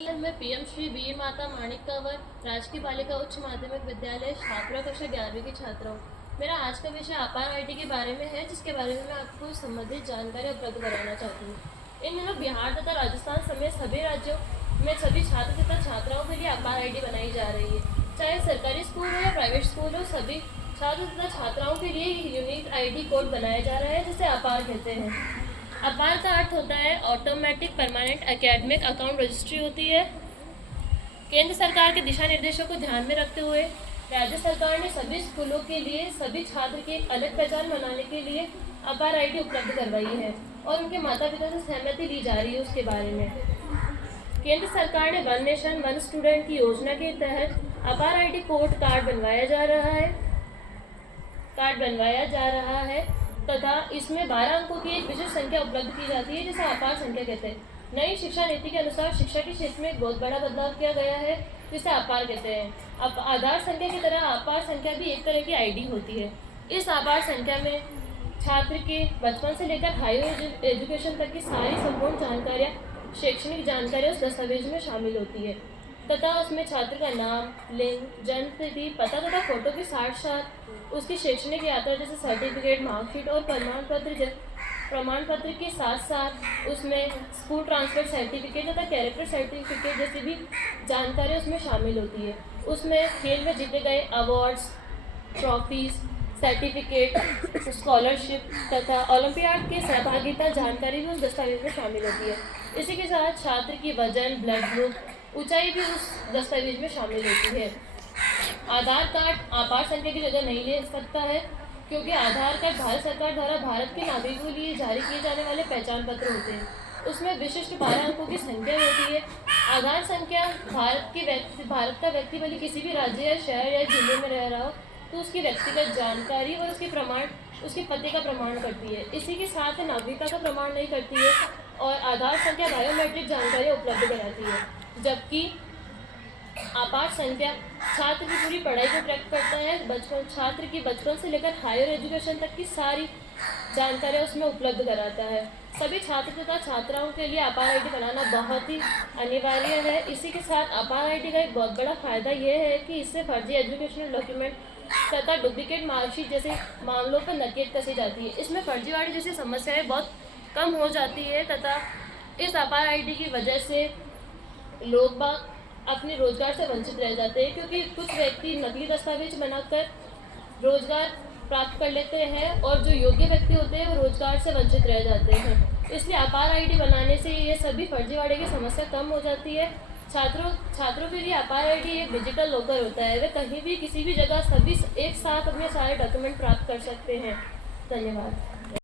मैं पीएम श्री वीर माता माणिक कंवर राजकीय बालिका उच्च माध्यमिक विद्यालय छात्रा कक्षा 11वीं की छात्रा हूँ। मेरा आज का विषय अपार आईटी के बारे में है, जिसके बारे में मैं आपको संबंधित जानकारी उपलब्ध कराना चाहती हूँ। इन दिनों बिहार तथा राजस्थान समेत सभी राज्यों में सभी छात्र तथा छात्राओं के लिए अपार आईडी बनाई जा रही है। चाहे सरकारी स्कूल हो या प्राइवेट स्कूल हो, सभी छात्र तथा छात्राओं के लिए यूनिक आईडी कोड बनाया जा रहा है, जिसे अपार कहते हैं। अपार का अर्थ होता है automatic permanent academic account registry होती है। केंद्र सरकार के दिशा निर्देशों को ध्यान में रखते हुए राज्य सरकार ने सभी स्कूलों के लिए सभी छात्र की एक अलग पहचान बनाने के लिए अपार आईडी उपलब्ध करवाई है और उनके माता पिता से सहमति ली जा रही है उसके बारे में। केंद्र सरकार ने वन नेशन वन स्टूडेंट की योजना के तहत अपार आईडी कोड कार्ड बनवाया जा रहा है तथा इसमें 12 अंकों की एक विशेष संख्या उपलब्ध की जाती है, जिसे अपार संख्या कहते हैं। नई शिक्षा नीति के अनुसार शिक्षा के क्षेत्र में एक बहुत बड़ा बदलाव किया गया है, जिसे अपार कहते हैं। अब आधार संख्या की तरह अपार संख्या भी एक तरह की आईडी होती है। इस अपार संख्या में छात्र के बचपन से लेकर हायर एजुकेशन तक की सारी संपूर्ण जानकारियाँ, शैक्षणिक जानकारियाँ उस दस्तावेज में शामिल होती है तथा उसमें छात्र का नाम, लिंग, जन्मतिथि, पता तथा फोटो के साथ साथ उसकी शैक्षणिक यात्रा जैसे सर्टिफिकेट, मार्कशीट और प्रमाण पत्र के साथ साथ उसमें स्कूल ट्रांसफर सर्टिफिकेट तथा कैरेक्टर सर्टिफिकेट जैसी भी जानकारी उसमें शामिल होती है। उसमें खेल में जीते गए अवार्ड्स, ट्रॉफीज, सर्टिफिकेट, स्कॉलरशिप तथा ओलंपियाड के सहभागिता जानकारी भी उस दस्तावेज में शामिल होती है। इसी के साथ छात्र की वजन, ब्लड ग्रुप, ऊंचाई भी उस दस्तावेज में शामिल होती है। आधार कार्ड अपार संख्या की जगह नहीं ले सकता है, क्योंकि आधार कार्ड भारत सरकार द्वारा भारत के नागरिकों के लिए जारी किए जाने वाले पहचान पत्र होते हैं। उसमें विशिष्ट 12 अंकों की संख्या होती है। आधार संख्या भारत का व्यक्ति भले किसी भी राज्य या शहर या जिले में रह रहा हो तो उसकी व्यक्तिगत जानकारी और उसके पते का प्रमाण करती है। इसी के साथ नागरिकता का प्रमाण नहीं करती है और आधार संख्या बायोमेट्रिक जानकारी उपलब्ध कराती है, जबकि अपार संख्या छात्र की पूरी पढ़ाई को ट्रैक करता है। छात्र की बचपन से लेकर हायर एजुकेशन तक की सारी जानकारियाँ उसमें उपलब्ध कराता है। सभी छात्र तथा छात्राओं के लिए अपार आईडी बनाना बहुत ही अनिवार्य है। इसी के साथ अपार आईडी का एक बहुत बड़ा फायदा यह है कि इससे फर्जी एजुकेशनल डॉक्यूमेंट तथा डुप्लीकेट मार्कशीट जैसे मामलों पर नकेल कसी जाती है। इसमें फर्जीवाड़ी जैसी समस्याएं बहुत कम हो जाती है तथा इस अपार आईडी की वजह से लोग बाग अपने रोजगार से वंचित रह जाते हैं, क्योंकि कुछ व्यक्ति नकली दस्तावेज बनाकर रोजगार प्राप्त कर लेते हैं और जो योग्य व्यक्ति होते हैं वो रोजगार से वंचित रह जाते हैं। इसलिए अपार आईडी बनाने से ये सभी फर्जीवाड़े की समस्या कम हो जाती है। छात्रों के लिए अपार आईडी एक डिजिटल लॉकर होता है। वे कहीं भी किसी भी जगह सभी एक साथ अपने सारे डॉक्यूमेंट प्राप्त कर सकते हैं। धन्यवाद।